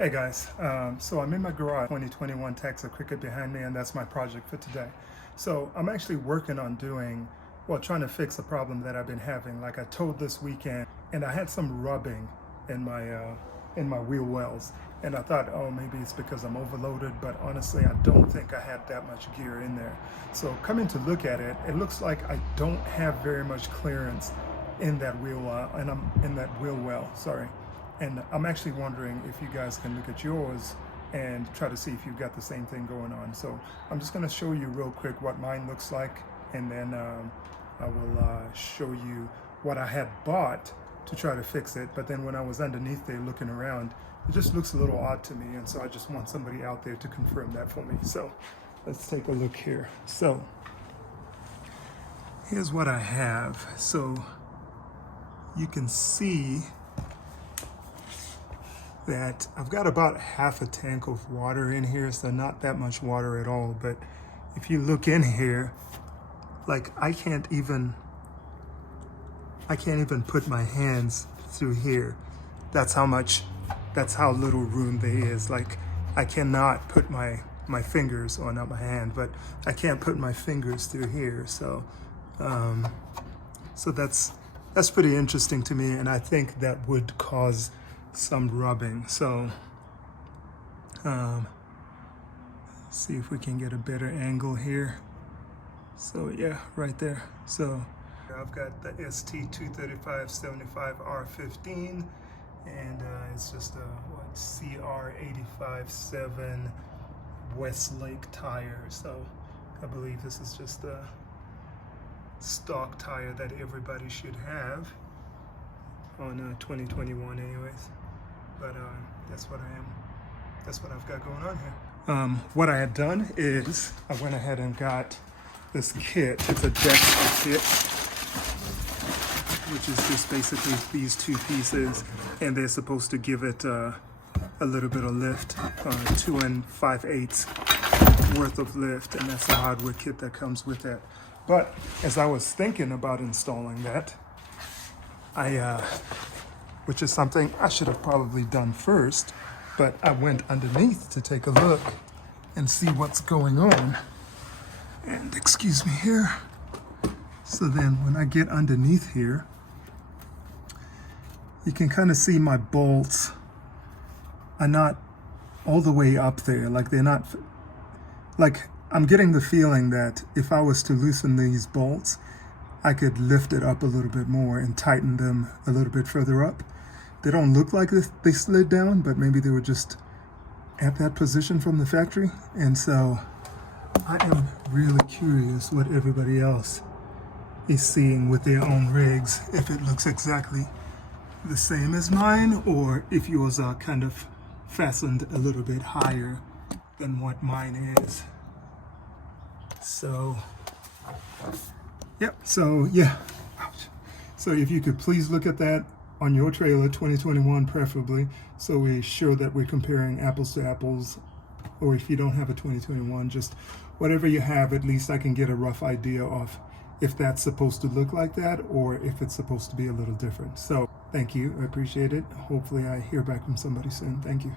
Hey guys, so I'm in my garage, 2021 Taxa Cricket behind me, and that's my project for today. So I'm actually working on trying to fix a problem that I've been having. Like I towed this weekend, and I had some rubbing in my wheel wells, and I thought, oh, maybe it's because I'm overloaded, but honestly, I don't think I had that much gear in there. So coming to look at it, it looks like I don't have very much clearance in that wheel well, sorry. And I'm actually wondering if you guys can look at yours and try to see if you've got the same thing going on. So I'm just going to show you real quick what mine looks like, and then I will show you what I had bought to try to fix it. But then when I was underneath there looking around, it just looks a little odd to me, and so I just want somebody out there to confirm that for me. So let's take a look here. So here's what I have. So you can see that I've got about half a tank of water in here, so not that much water at all. But if you look in here, like I can't even put my hands through here. That's how little room there is. Like I cannot put my fingers, or not my hand, but I can't put my fingers through here. So so that's pretty interesting to me, and I think that would cause some rubbing. So see if we can get a better angle here. So yeah, right there. So I've got the ST235/75R15, and it's just a CR85/7 Westlake tire. So I believe this is just a stock tire that everybody should have on 2021 anyways. But that's what I've got going on here. What I had done is I went ahead and got this kit. It's a Taxa kit, which is just basically these two pieces, and they're supposed to give it a little bit of lift, 2 5/8 worth of lift, and that's the hardware kit that comes with that. But as I was thinking about installing that, which is something I should have probably done first, but I went underneath to take a look and see what's going on. And excuse me here. So then when I get underneath here, you can kind of see my bolts are not all the way up there. Like they're not, like I'm getting the feeling that if I was to loosen these bolts, I could lift it up a little bit more and tighten them a little bit further up. They don't look like they slid down, but maybe they were just at that position from the factory. And so I am really curious what everybody else is seeing with their own rigs, if it looks exactly the same as mine, or if yours are kind of fastened a little bit higher than what mine is. So yep, so yeah. So if you could please look at that on your trailer, 2021 preferably, so we're sure that we're comparing apples to apples. Or if you don't have a 2021, just whatever you have, at least I can get a rough idea of if that's supposed to look like that or if it's supposed to be a little different. So thank you, I appreciate it. Hopefully I hear back from somebody soon. Thank you.